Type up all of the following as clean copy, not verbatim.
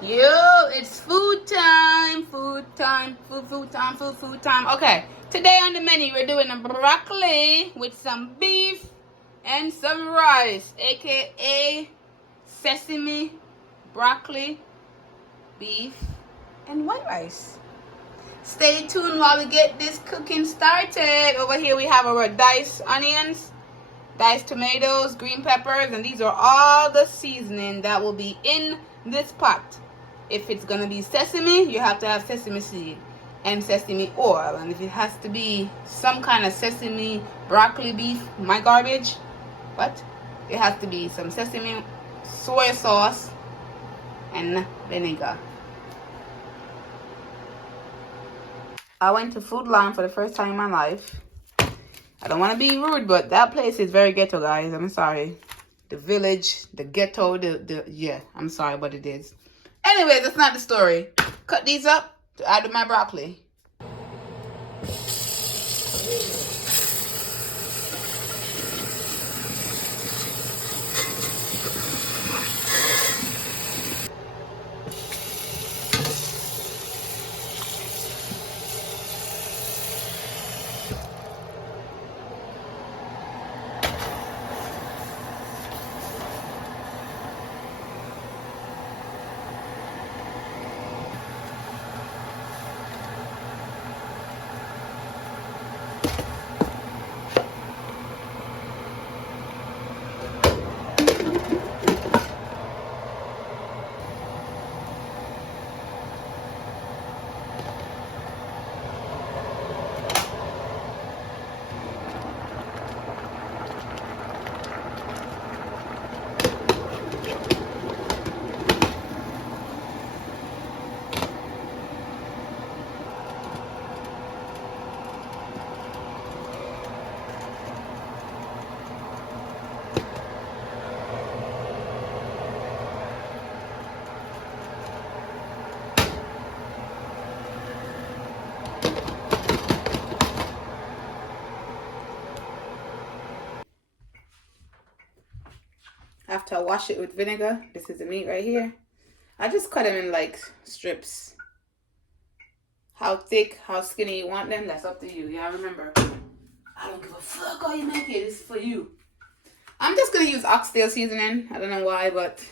Yo, it's food time, food time. Okay, today on the menu we're doing a broccoli with some beef and some rice, aka sesame, broccoli, beef, and white rice. Stay tuned while we get this cooking started. Over here we have our diced onions, diced tomatoes, green peppers, and these are all the seasoning that will be in this pot. If it's gonna be sesame, you have to have sesame seed and sesame oil. And if it has to be some kind of sesame broccoli beef, my garbage, but it has to be some sesame soy sauce and vinegar. I went to Food Lion for the first time in my life. I don't want to be rude, but that place is very ghetto, guys. I'm sorry. The village, the ghetto, yeah, I'm sorry, but it is. Anyway, that's not the story. Cut these up to add to my broccoli. After I wash it with vinegar, this is the meat right here. I just cut them in like strips. How thick, how skinny you want them, that's up to you. Yeah, remember, I don't give a fuck how you make it. It's for you. I'm just going to use oxtail seasoning. I don't know why, but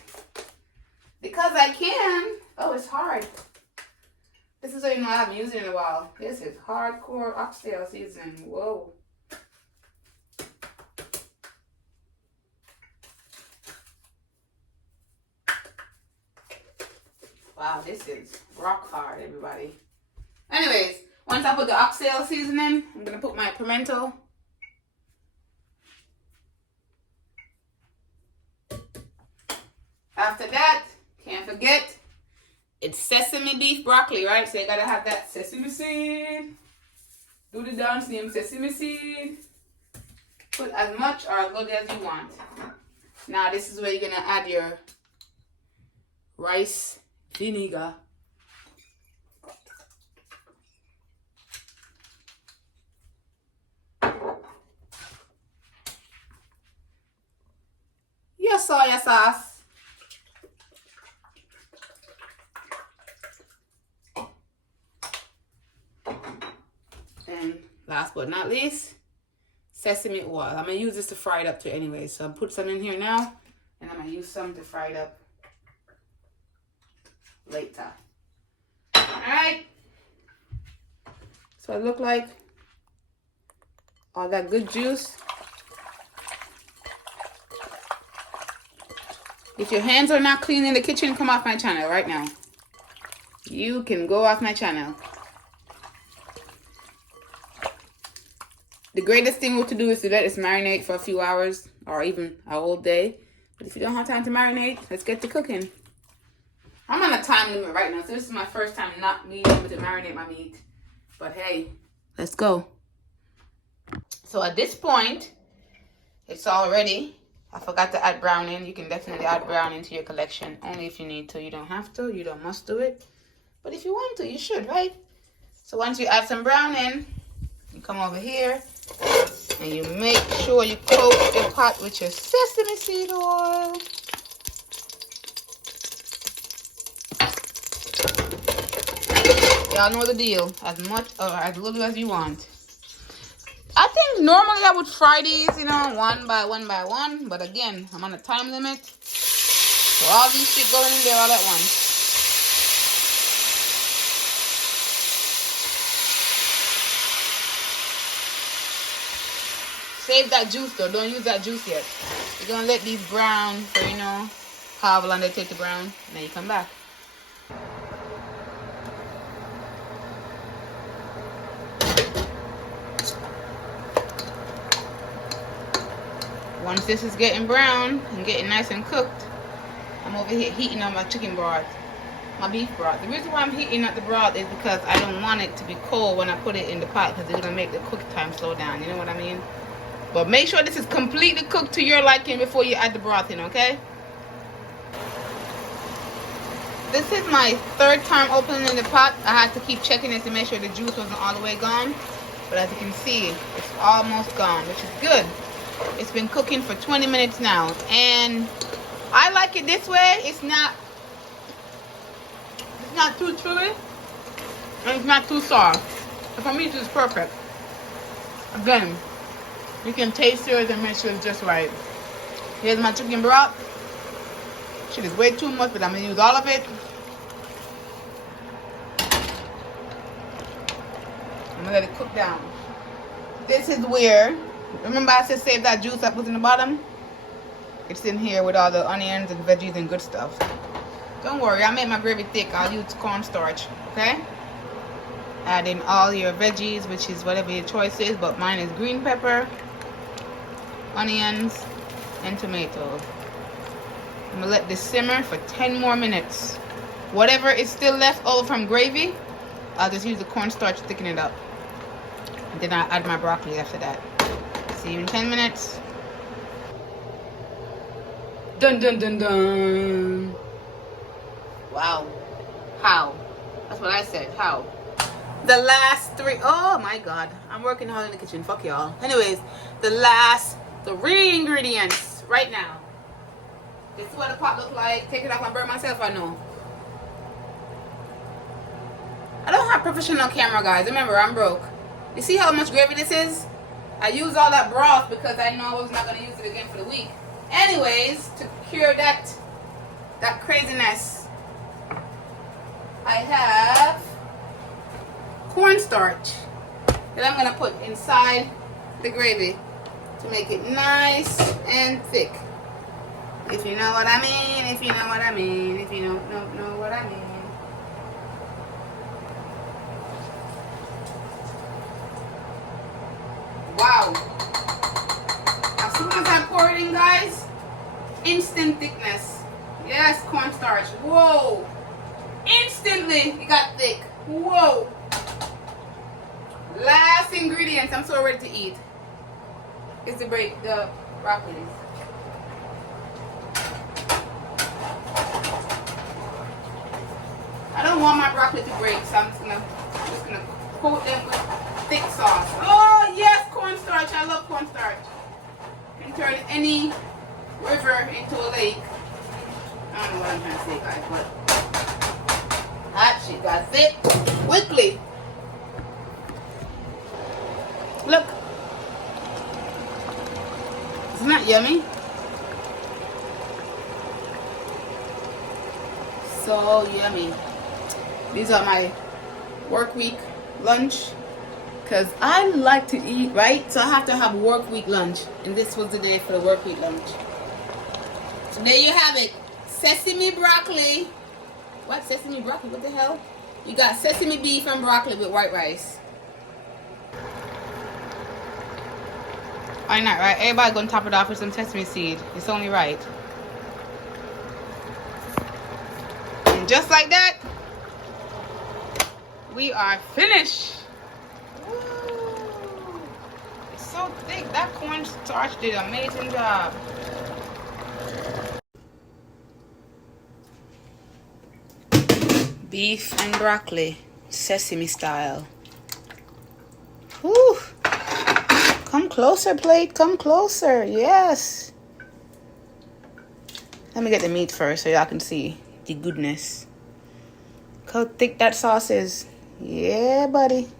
because I can. Oh, it's hard. This is how you know I haven't used it in a while. This is hardcore oxtail seasoning. Whoa. Wow, this is rock hard, everybody. Anyways, once I put the oxtail seasoning, I'm going to put my pimento. After that, can't forget, it's sesame beef broccoli, right? So you got to have that sesame seed. Do the dance name, sesame seed. Put as much or as little as you want. Now, this is where you're going to add your rice vinegar. Your soy sauce. And last but not least, sesame oil. I'm going to use this to fry it up too anyway. So I'll put some in here now. And I'm going to use some to fry it up later. Alright. So it look like all that good juice. If your hands are not clean in the kitchen, come off my channel right now. You can go off my channel. The greatest thing to do is to let this marinate for a few hours or even a whole day. But if you don't have time to marinate, let's get to cooking. I'm on a time limit right now, so this is my first time not being able to marinate my meat. But hey, let's go. So at this point, it's all ready. I forgot to add browning. You can definitely add browning to your collection, only if you need to. You don't have to. You don't must do it. But if you want to, you should, right? So once you add some browning, you come over here and you make sure you coat your pot with your sesame seed oil. Y'all know the deal. As much or as little as you want. I think normally I would fry these, you know, one by one. But again, I'm on a time limit. So all these shit going in there all at once. Save that juice though. Don't use that juice yet. You're going to let these brown for, you know, however long they take to brown. And then you come back. Once this is getting brown and getting nice and cooked, I'm over here heating up my chicken broth, my beef broth. The reason why I'm heating up the broth is because I don't want it to be cold when I put it in the pot, because it's going to make the cook time slow down. You know what I mean? But make sure this is completely cooked to your liking before you add the broth in, okay? This is my third time opening the pot. I had to keep checking it to make sure the juice wasn't all the way gone. But as you can see, it's almost gone, which is good. It's been cooking for 20 minutes now, and I like it this way. It's not too chewy, and it's not too soft. So for me, this is perfect. Again, you can taste yours and make sure it's just right. Here's my chicken broth. Shit is way too much, but I'm gonna use all of it. I'm gonna let it cook down. This is where, remember I said save that juice I put in the bottom? It's in here with all the onions and veggies and good stuff. Don't worry, I make my gravy thick. I'll use cornstarch, okay? Add in all your veggies, which is whatever your choice is, but mine is green pepper, onions, and tomatoes. I'm gonna let this simmer for 10 more minutes. Whatever is still left over from gravy, I'll just use the cornstarch to thicken it up. And then I'll add my broccoli after that. See you in 10 minutes. Dun dun dun dun. Wow. How? That's what I said. How? The last three. Oh my god. I'm working hard in the kitchen. Fuck y'all. Anyways, the last 3 ingredients right now. This is what the pot looks like. Take it off and burn myself, I know. I don't have professional camera, guys. Remember, I'm broke. You see how much gravy this is? I used all that broth because I know I was not going to use it again for the week. Anyways, to cure that craziness, I have cornstarch that I'm going to put inside the gravy to make it nice and thick. If you know what I mean, if you know what I mean, if you don't know what I mean. Wow. As soon as I pour it in, guys, instant thickness. Yes, cornstarch. Whoa. Instantly, it got thick. Whoa. Last ingredients. I'm so ready to eat. Is to break the broccoli. I don't want my broccoli to break, so I'm just gonna coat them with thick sauce. Oh yes, cornstarch. I love cornstarch. You can turn any river into a lake. I don't know what I'm trying to say, guys, but that shit got thick quickly. Look. Isn't that yummy? So yummy. These are my work week lunch, because I like to eat, right? So I have to have work week lunch, and this was the day for the work week lunch. So there you have it. Sesame broccoli. What? Sesame broccoli? What the hell? You got sesame beef and broccoli with white rice. Why not, right? Everybody gonna top it off with some sesame seed. It's only right. And just like that, we are finished. Woo. It's so thick. That cornstarch did an amazing job. Beef and broccoli, sesame style. Whew. Come closer, plate. Come closer. Yes. Let me get the meat first so y'all can see the goodness. Look how thick that sauce is. Yeah, buddy.